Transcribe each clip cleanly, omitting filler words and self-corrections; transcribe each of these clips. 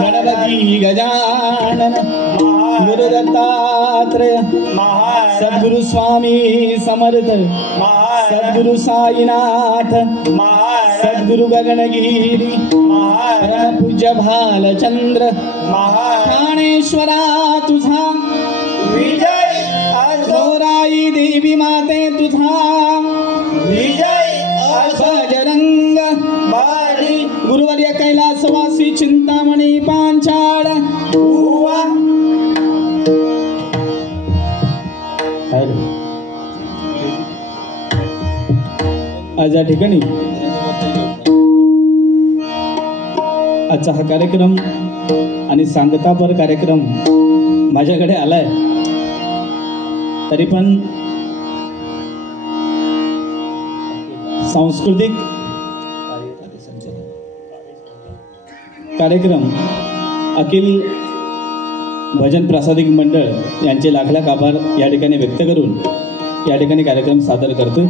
गणपति गजानन गुरु दत्तात्रेय सद्गुरु स्वामी समर्थ सद्गुरु साईनाथ सद्गुरु गगनगिरी परम पूज्य भालचंद्र प्राणेश्वरा तुझा विजय असोराई देवी माते तुझा विजय बजरंग बारी गुरुवर्य कैलासवासी चिंतामणी पांचाळ आज या ठिकाणी आजचा हा कार्यक्रम आणि सांगतापर कार्यक्रम माझ्याकडे आलाय, तरी पण सांस्कृतिक कार्यक्रम अखिल भजन प्रसादिक मंडळ यांचे लाख लाख आभार या ठिकाणी व्यक्त करून या ठिकाणी कार्यक्रम सादर करतोय।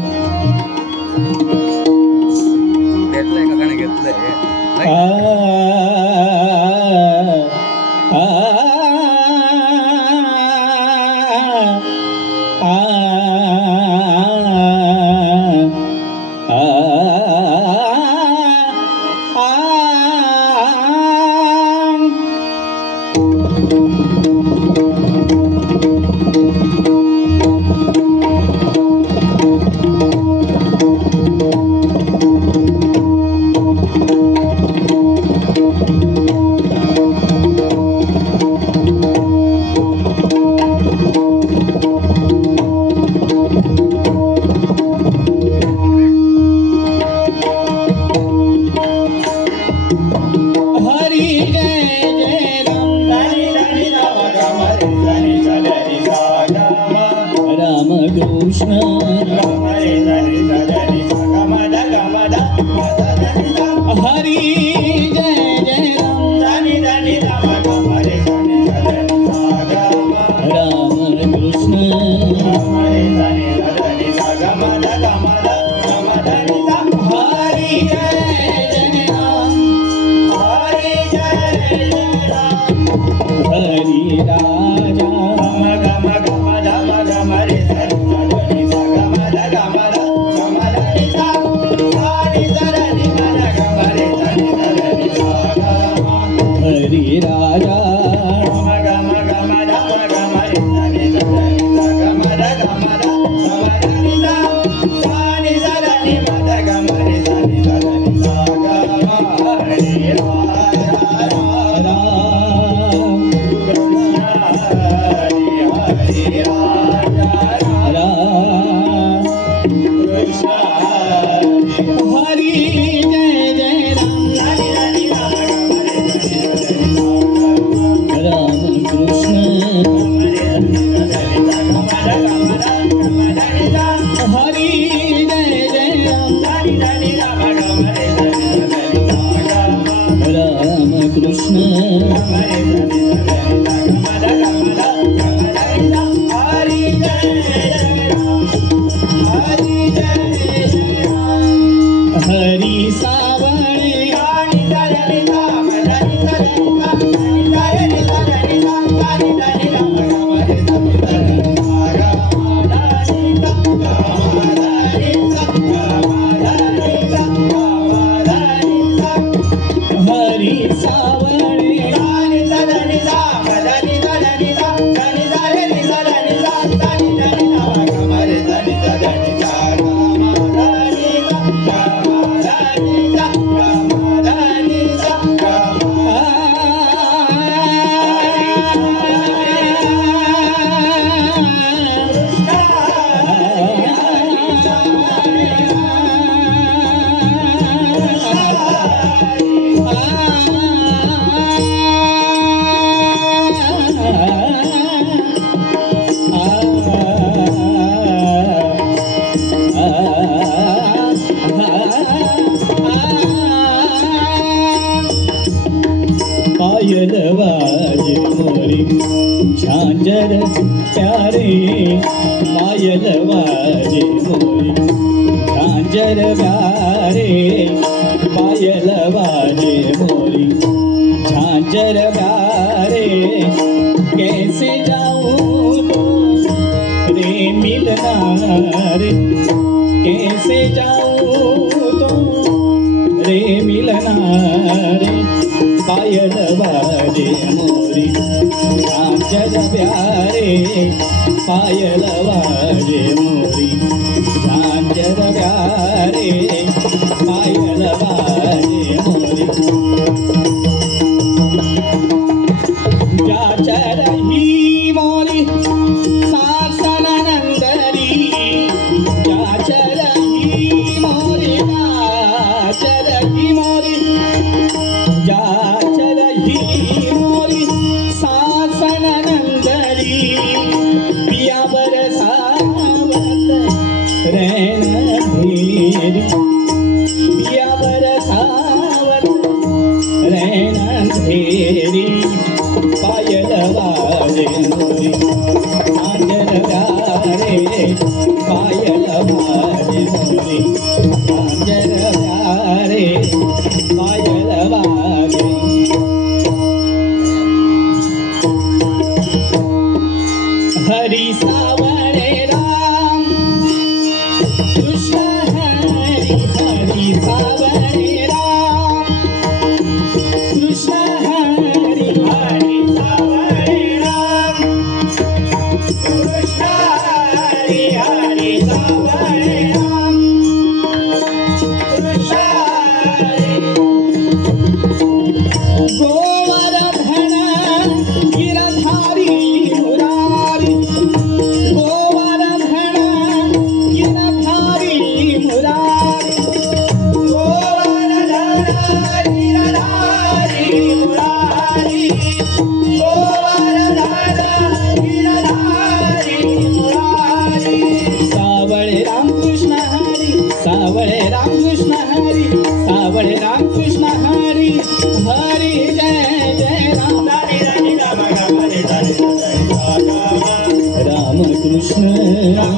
हरी हरी सावळे हरी सावळे पायल वाजे मोरी झांझर प्यारे पायल वाजे मोरी झांझर प्यारे पायल वाजे मोरी झांझर प्यारे कैसे जाऊं तो रे मिलना रे कैसे जाऊं तो रे मिलना रे पायल वाजे मोरी झांझर प्यारे पायल वाजे मोरी झांझर प्यारे पायल वाजे मोरी जाचर ही मोरी सासन नंदरी जाचर ही मोरी जाचर ही मोरी जाचर ही मोरी सासन नंदरी पिया बरसावत रैन भेरी पिया बरसावत रैन भेरी पायल वाजे मोरी झांझर प्यारे पायल वाजे मोरी झांझर प्यारे पायल वाजे हरी सावळे राम कृष्ण हरी हरी सावळे राम कृष्ण हरी हरी सावळे राम कृष्ण हरी हरी सावळे राम कृष्ण हरी गोवर्धन गिरधारी मुरारी गोवर्धन गिरधारी मुरारी गोवर्धन गिरधारी मुरारी गोवर्धन गिरधारी मुरारी सावळे रामकृष्ण हरी सावळे रामकृष्ण हरी सावळे रामकृष्ण हरी हरी जय जय राम हरी हरी राम हरी हरी रामकृष्ण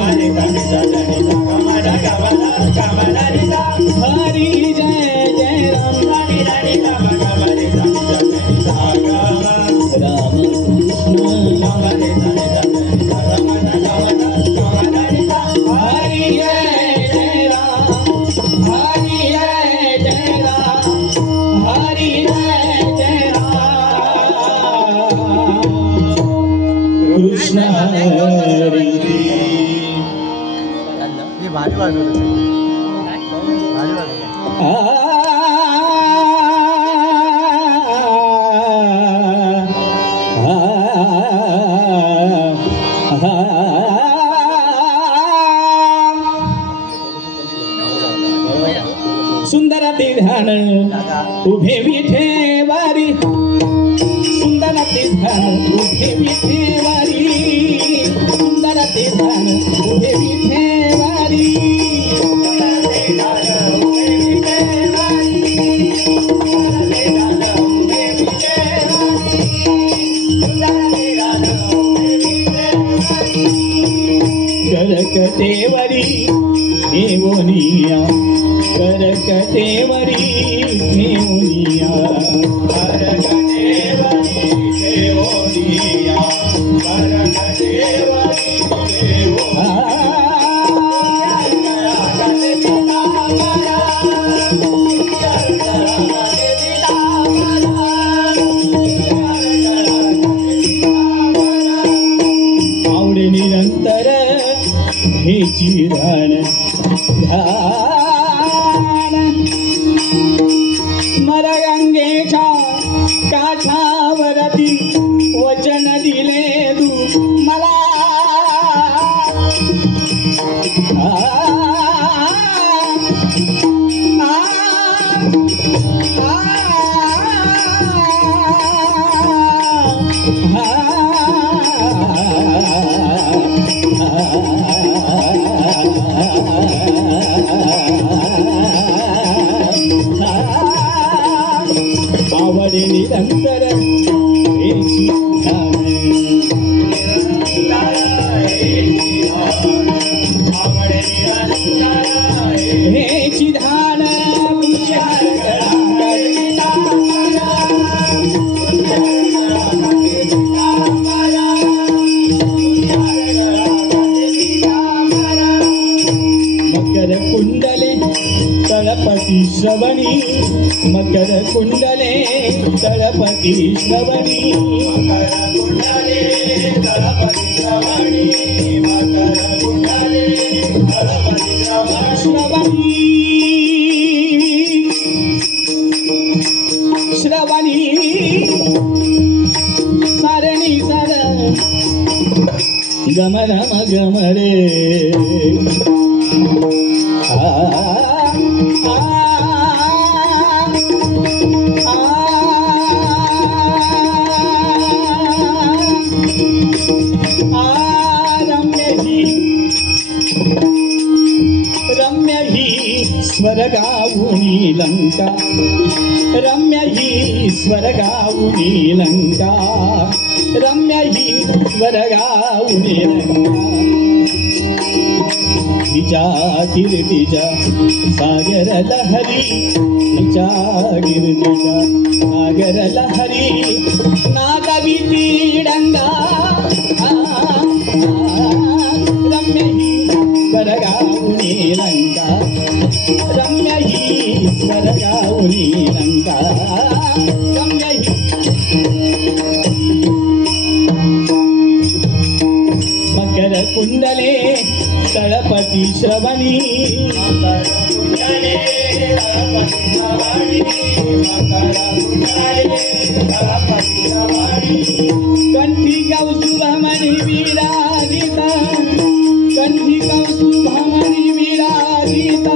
हरी हरी हरी जय जय राम हरी हरी राम हरी रामकृष्ण हरी हरी जय जय राम हरी जय जय राम हरी जय जय राम कृष्ण हरी भारी वाजवलं भारी वाजवलं सुंदर ते ध्यान उभे विठेवारी सुंदर ते ध्यान उभे विठेवारी सुंदर ते ध्यान उभे विठेवारी करकटेवरी घेऊनिया करकटेवरी घेऊनिया आवडे निरंतर हेची ध्यान मरगंगेच्या काठावरती वचन दिले तू मला आवडे निरंतर हेची हेची ध्यान मकर कुंडले तळपती श्रवणी मकर कुंडले तळपती श्रवणी श्रवणी सारणी सर गमन गमरे रम्य ही स्वर्गावुनी लंका रम्य ही स्वर्गावुनी लंका रम्य ही स्वर्गावुनी लंका तिच्या कीर्तीच्या सागर लहरी तिच्या कीर्तीच्या सागर लहरी नागविती डंगा रम्य ही स्वर्गावुनी लंका रम्य ही स्वर्गावुनी लंका रम्य ही मकर कुंडले तळपती श्रवणी कंठी कौस्तुभमणि विराजित कंठी कौस्तुभमणि विराजित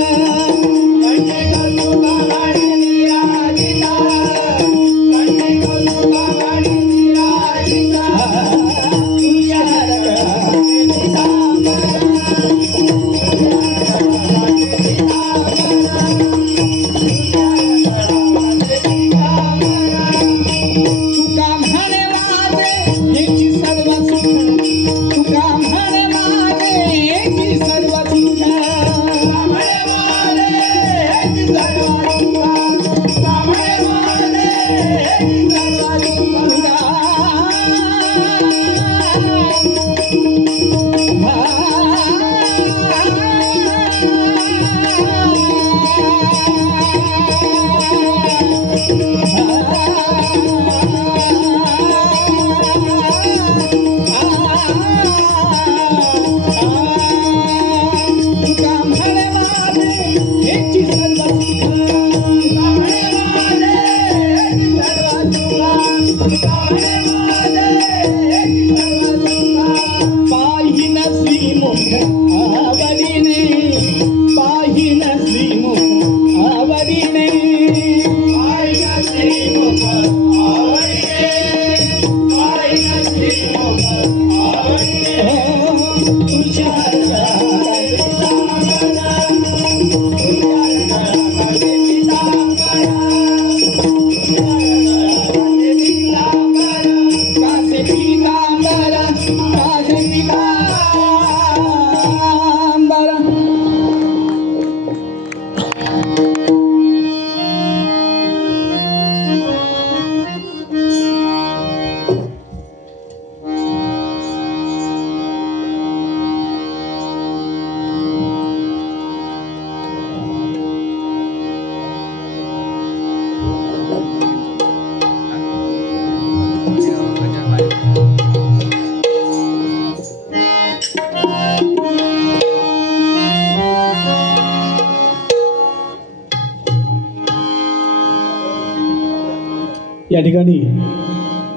या ठिकाणी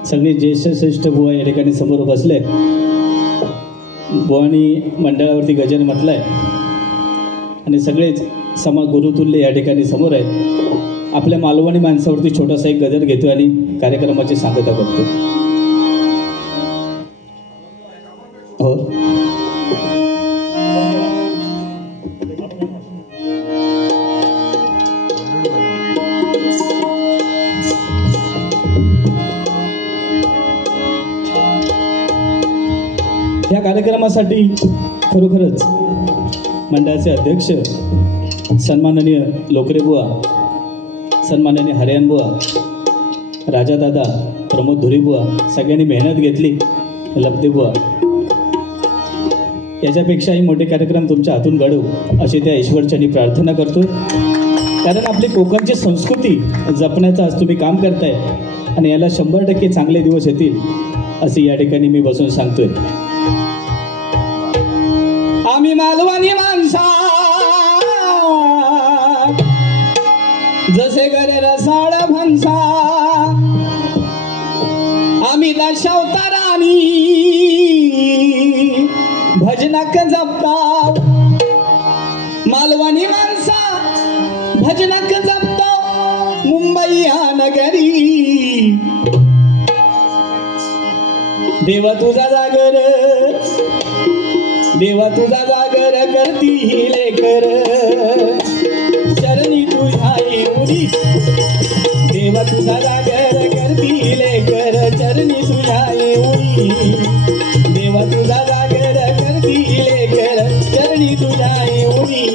सगळे ज्येष्ठ श्रेष्ठ बुवा या ठिकाणी समोर बसले. बुवानी मंडळावरती गजर म्हटलाय आणि सगळेच गुरुतुल्य या ठिकाणी समोर आहेत. आपल्या मालवणी माणसावरती छोटासा एक गजर घेतो आणि कार्यक्रमाची सांगता करतो. हो, या कार्यक्रमासाठी खरोखरच मंडळाचे अध्यक्ष सन्माननीय लोकरे बुवा, सन्माननीय हरियाण बुवा, राजादादा, प्रमोद धुरी बुवा सगळ्यांनी मेहनत घेतली. लब्धे बुवा, याच्यापेक्षाही मोठे कार्यक्रम तुमच्या हातून घडू अशी त्या ईश्वरचरणी प्रार्थना करतो. कारण आपली कोकणची संस्कृती जपण्याचं आज तुम्ही काम करताय आणि याला 100% चांगले दिवस येतील असे या ठिकाणी मी बसून सांगतोय. आम्ही मालवणी माणसा जसे करे रसाळ भन्सा, आम्ही दशावतारानी भजनक जपताव. मालवणी माणसा भजनक जपताव मुंबई या नगरी. देवा तुझा जागर, देवा तुझा जागर करती ही लेकर, चरणी तुझ्या येऊनी. देवा तुझा जागर करती लेकर, चरणी तुझ्या येऊनी. देवा तुझा जागर करती लेकर, चरणी तुझ्या येऊनी.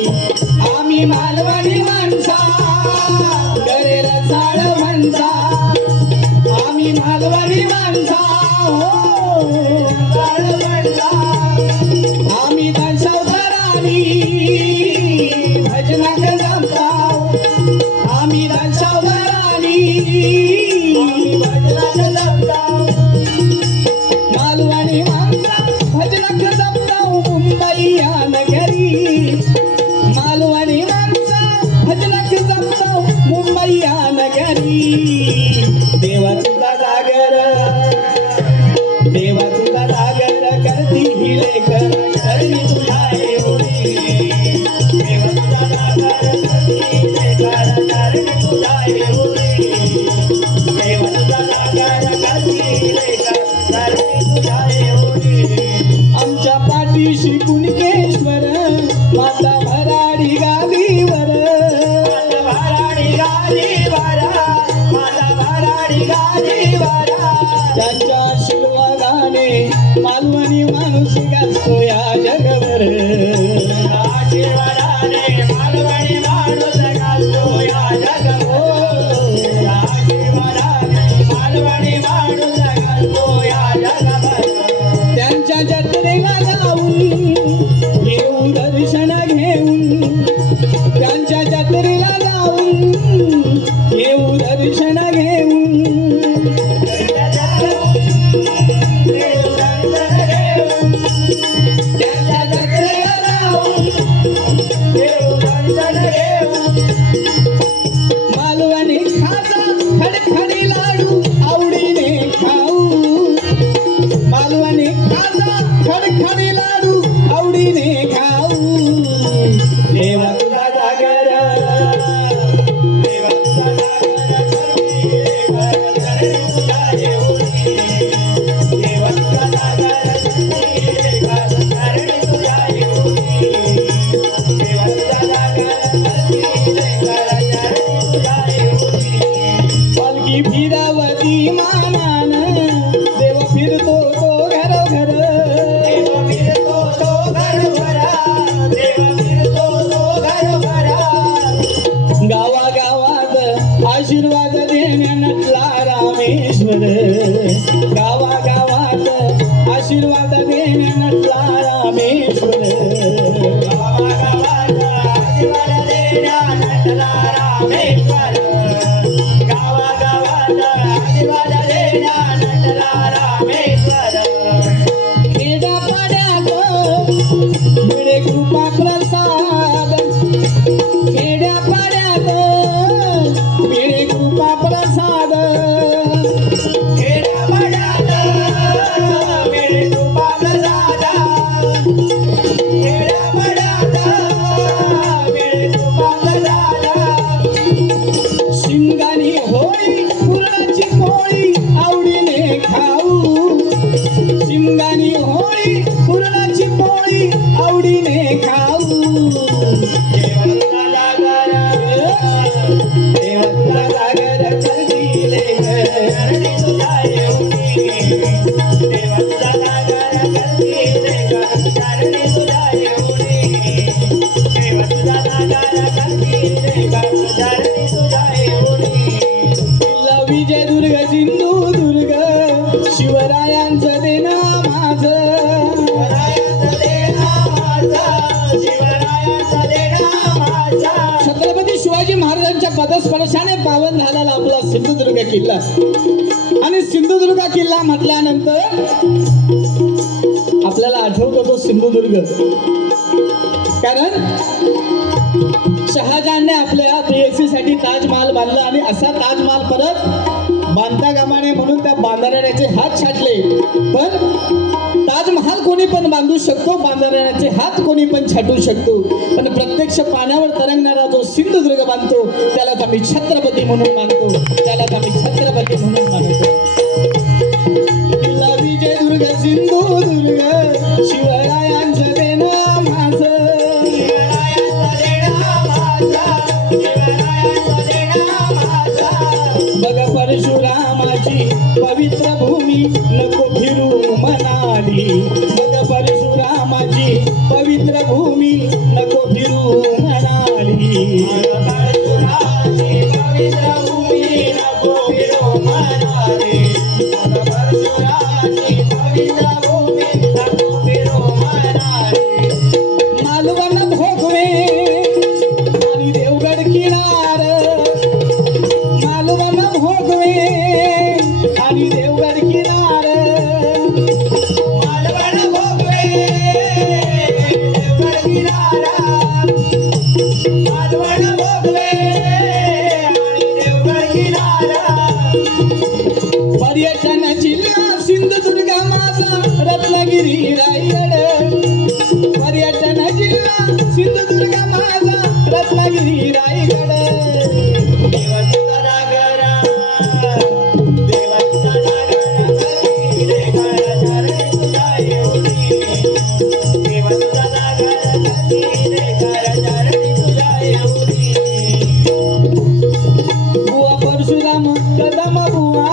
आम्ही मालवणी माणसा करे रसाळ म्हणसा, आम्ही मालवणी माणसा हो रसाळ म्हणसा. आम्ही दशावतारानी भजनक जपताव, आम्ही दशावतारानी भजनक जपताव. मालवणी माणसा भजनक जपताव मुंबई या नगरी. मालवणी माणसा भजनक जपताव मुंबई या नगरी. देवा तुझा जागर, देवा तुझा जागर करती ही लेकर, चरणी तुझ्या येऊनी. देवा तुझा जागर करती ही लेकर, चरणी तुझ्या येऊनी. देवा तुझा जागर करती ही लेकर, चरणी तुझ्या येऊनी. आमच्या पाठीशी कुणकेश्वर माता भराडी गादीवर, माता भराडी गादीवर, माता भराडी गादीवर. त्यांच्या आशीर्वादाने मालवणी माणूस गाजतो या जगभर. आशीर्वादाने मालवणी माणूस गाजतो या जगभर. आशीर्वादाने मालवणी माणूस गाजतो या जगभर. त्यांच्या जत्रेला जाऊन येऊ दर्शन घेऊन, त्यांच्या जत्रेला जाऊन येऊ दर्शन घेऊन. मालवणी खाजा खडखडी लाडू आवडीने खाऊ, मालवणी खाजा खडखडी लाडू आवडीने खाऊ. देवा तुझा जागर, देवा तुझा जागर करती लेकर, चरणी तुझ्या येऊनी. देवा तुझा जागर करती लेकर, चरणी तुझ्या येऊनी. देवा तुझा जागर करती लेकर, चरणी तुझ्या येऊनी. पालखी फिरवती मानान, देव फिरतो तो घरोघर, देव फिरतो तो घरोघर, देव फिरतो तो घरोघर. गावागावात आशीर्वाद देण्या नटला रामेश्वर, गावागावात आशीर्वाद देण्या नटला रामेश्वर. गावागावात आशीर्वाद देण्या नटला रामेश्वर, गावागावात आशीर्वाद देण्या नटला रामेश्वर. खेड्यापाड्यात मिळे कृपा प्रसाद, खेड्यापाड्यात मिळे कृपा प्रसाद. देवा तुला जागर देवा तुला जागर करती लेक चरणी तुझ्या येऊनी देवा तुला जागर करती लेक चरणी तुझ्या येऊनी देवा तुला जागर करती लेक चरणी तुझ्या येऊनी किल्ला विजयदुर्ग सिंधुदुर्ग शिवरायांचं देणं माझं शिवरायांचं देणं माझं शिवरायांचं देणं माझं छत्रपती शिवाजी महाराजांच्या पदस्पर्शाने पावन झालेला आपला सिंधुदुर्ग किल्ला आणि सिंधुदुर्ग किल्ला म्हटल्यानंतर आपल्याला आठवतो तो सिंधुदुर्ग कारण शहाजहानने आपल्या प्रेयसीसाठी ताजमहाल बांधला आणि असा ताजमहाल परत बांधता कामा नये म्हणून त्या बांधणाऱ्याचे हात छाटले पण ताजमहाल कोणी पण बांधू शकतो बांधणाऱ्याचे हात कोणी पण छाटू शकतो पण प्रत्यक्ष पाण्यावर तरंगणारा जो सिंधुदुर्ग बांधतो त्यालाच आम्ही छत्रपती म्हणून मानतो त्यालाच आम्ही छत्रपती म्हणून मानतो किल्ला विजयदुर्ग सिंधुदुर्ग शिवरायांचं देणं माझं बघ परशुरामाची पवित्र भूमी नको फिरू म्हणाली बघ परशुरामाची पवित्र भूमी नको फिरू म्हणाली परशुरामाची पवित्र भूमी नको फिरू म्हणाली परशुरामाची पवित्र भूमी नको फिरू म्हणाली मालवण भोगवे आणि देवगड किनार मालवण भोगवे आणि देवगड किनार मालवण भोगवे देवगड किनारा मालवण भोगवे आणि देवगड किनारा पर्यटन जिल्हा सिंधुदुर्ग माझा रत्नागिरी रायगड पर्यटन जिल्हा सिंधुदुर्ग माझा रत्नागिरी रायगड देवा तुझा जागर देवा तुझा जागर करती लेकर चरणी तुझ्या येऊनी देवा तुझा जागर करती लेकर चरणी तुझ्या येऊनी बुवा परशुराम कदम बुवा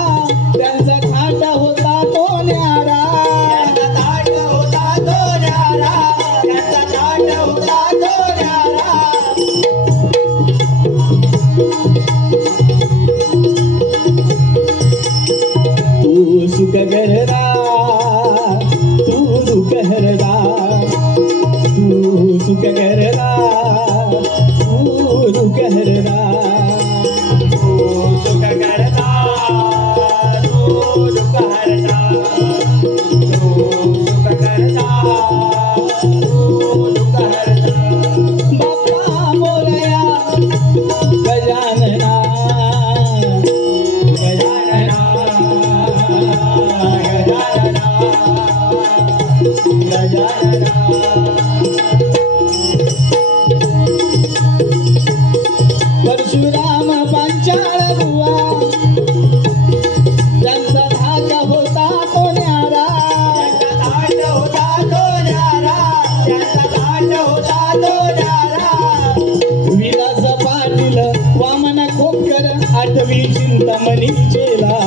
त्यांचा थाट होता तो न्यारा त्यांचा ताट होता तो न्यारा त्यांचा ताट होता तो न्यारा तू सुख करदा तू दुःख हरदा तू सुख करदा तू दुःख हरदा तू सुख करता तू दुःख हरता तू सुख करता तू दुःख हरता बाप्पा मोरया गजानना गजानना गजानना परशुराम पांचाळ बुवा त्यांचा धाका होता तो न्यारा त्यांचा ताट होता तो न्यारा त्यांचा ताट होता तो न्यारा विलास पाटील वामन खोपकर आठवी चिंतामणी चेला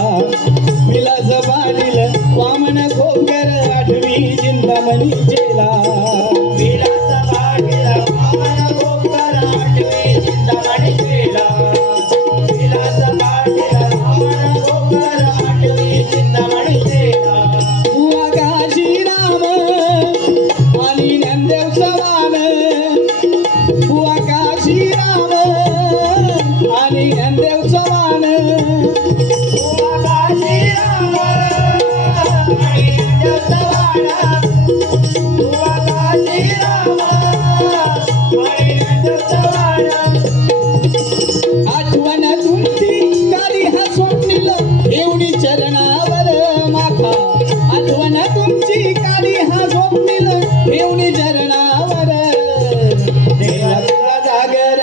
विलास पाटील वामन खोपकर आठवी चिंतामणी चेला विलास पाटील वामन खोपकर आठवी चिंतामणी चेला विलास पाटील वामन खोपकर आठवी चिंतामणी चेला बुवा काशीराम आणि ज्ञानदेव चव्हाण बुवा काशीराम आणि ज्ञानदेव चव्हाण बुवा काशीराम आणि ज्ञानदेव चव्हाण बुवा काशीराम आणि ज्ञानदेव चव्हाण आठवण तुमची काली हा स्वप्नील एवढी चरणावर माथा आठवण तुमची काली हा स्वप्नील एवढी चरणावर देवा तुझा जागर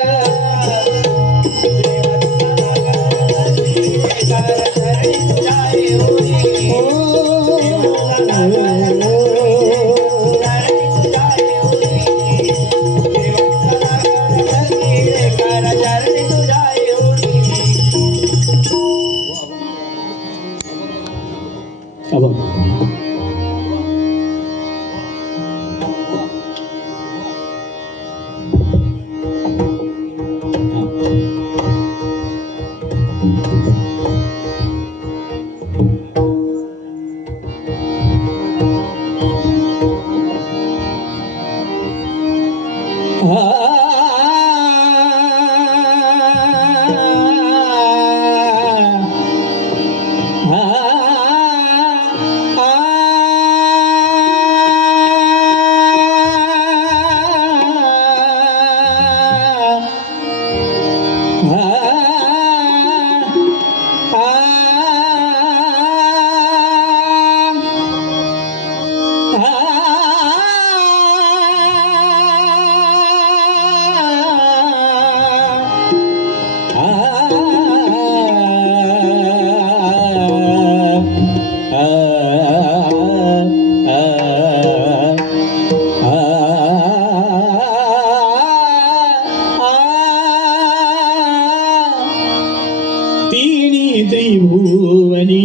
त्रिभुवनी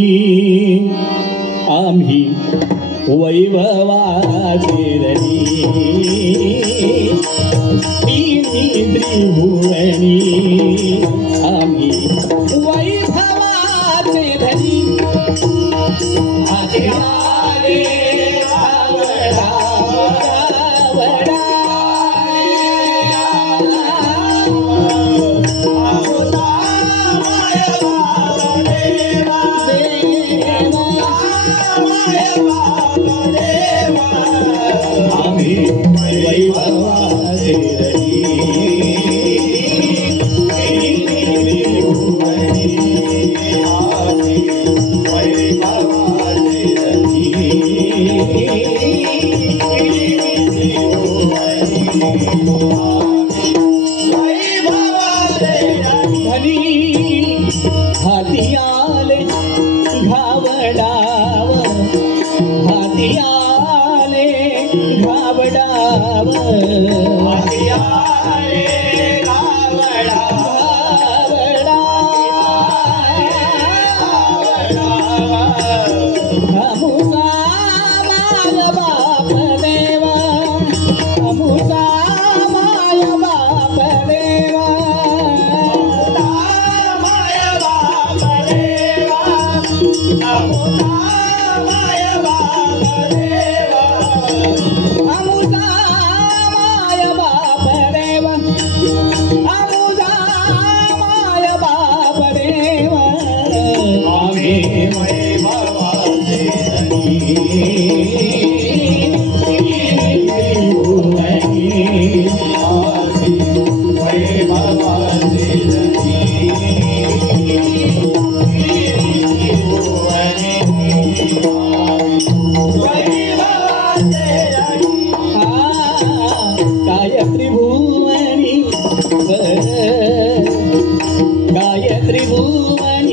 आम्ही वैभवाचे धनी तिन्ही त्रिभुवनी आम्ही वैभवाचे धनी आले आले आवडा आवडा हातियाले घावडाव हातियाले घावडाव हातियाले अमुसा माय बाप देवा अमुसा माय बाप देवा गायत्री भुवनी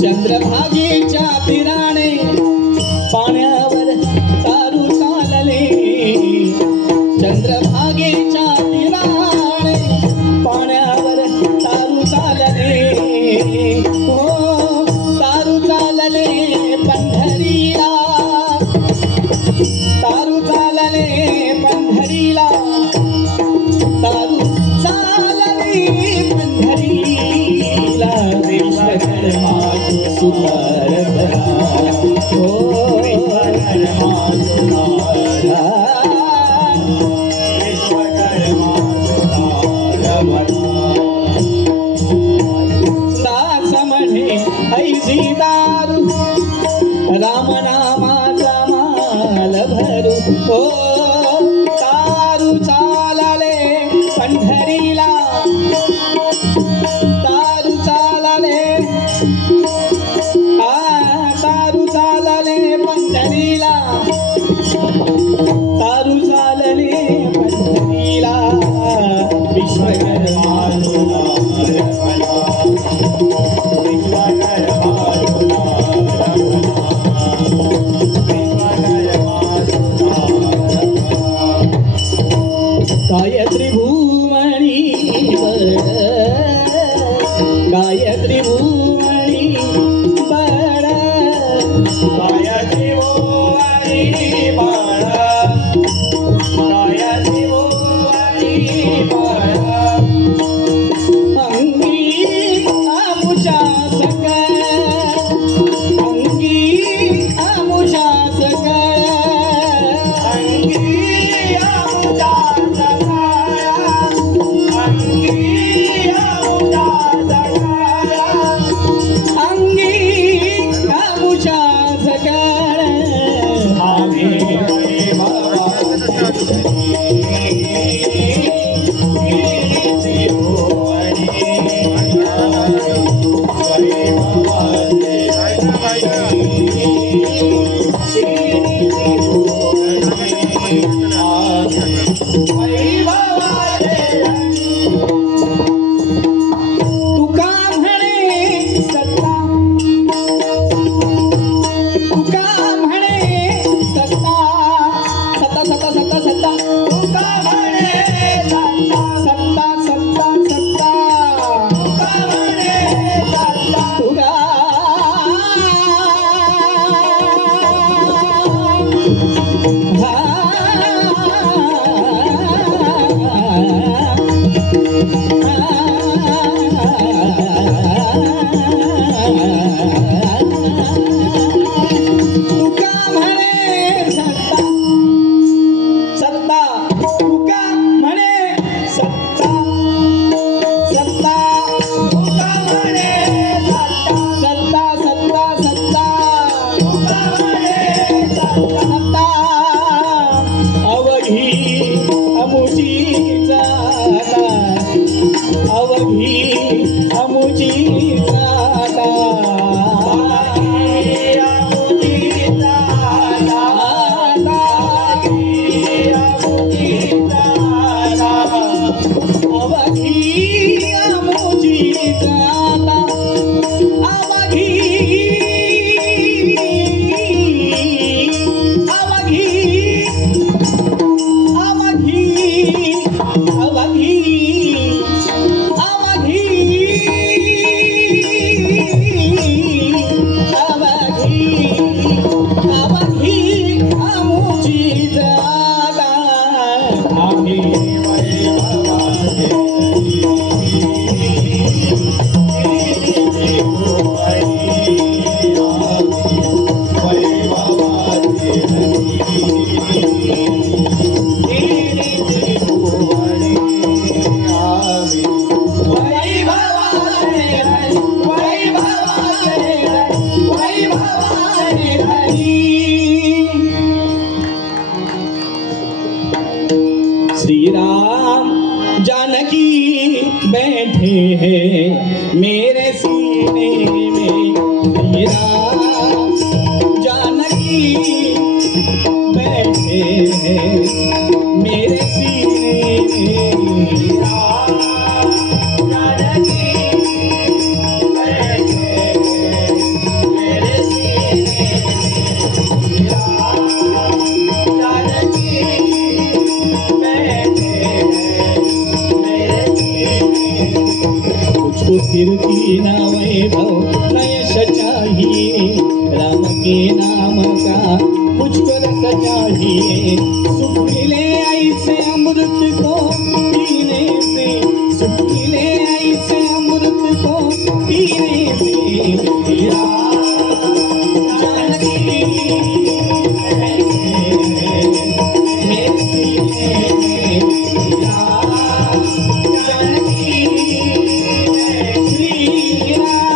चंद्रभागेच्या तीराने पाण्यावर तारू चालले चंद्रभागेच्या तीराने पाण्यावर तारू चालले हो तारू चालले पंढरीला तारू चालले पंढरीला तारू चालले पंढरीला विश्वकर्मा सुधार हो विश्वकर्मा दास म्हणे ऐसी दारू रामनामाचा माल भरू हो तारू चालले पंढरीला तारू चालले तारू चालले पंढरीला तारू चालले पंढरीला विश्वकर्मा गायत्री भुवनी गायत्री भुवनी बड़ गायत्री भुवनी बड़ गायत्री भुवनी बड़ अंगी आमुषा सकळ अंगी आमुषा सकळ अंगी आमुषा श्री राम जानकी बैठे हैं मेरे सीने में, श्री राम जानकी बैठे हैं मेरे सीने में, राम जानकी बैठे मेरे सीने में, राम जानकी बैठे मेरे सीने में। मुझको कीर्ति ना वैभव न यश चाहिए, राम के नाम का मुझको रस चाहिए। सुख मिले ऐसे अमृत को पीने से, सुख मिले ऐसे अमृत को पीने से, राम जानकी मेरे सीने में, राम जानकी श्री राम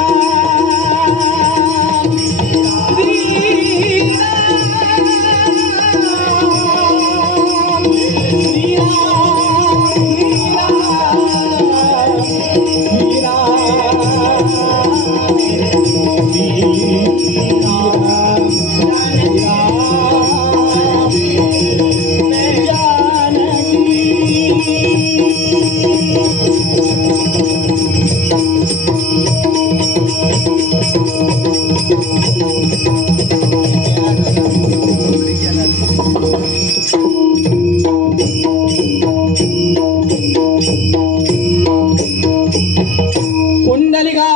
पुंडलिका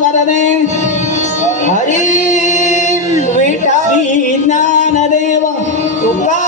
वरदे हरी विठ्ठल श्री ज्ञानदेव तुका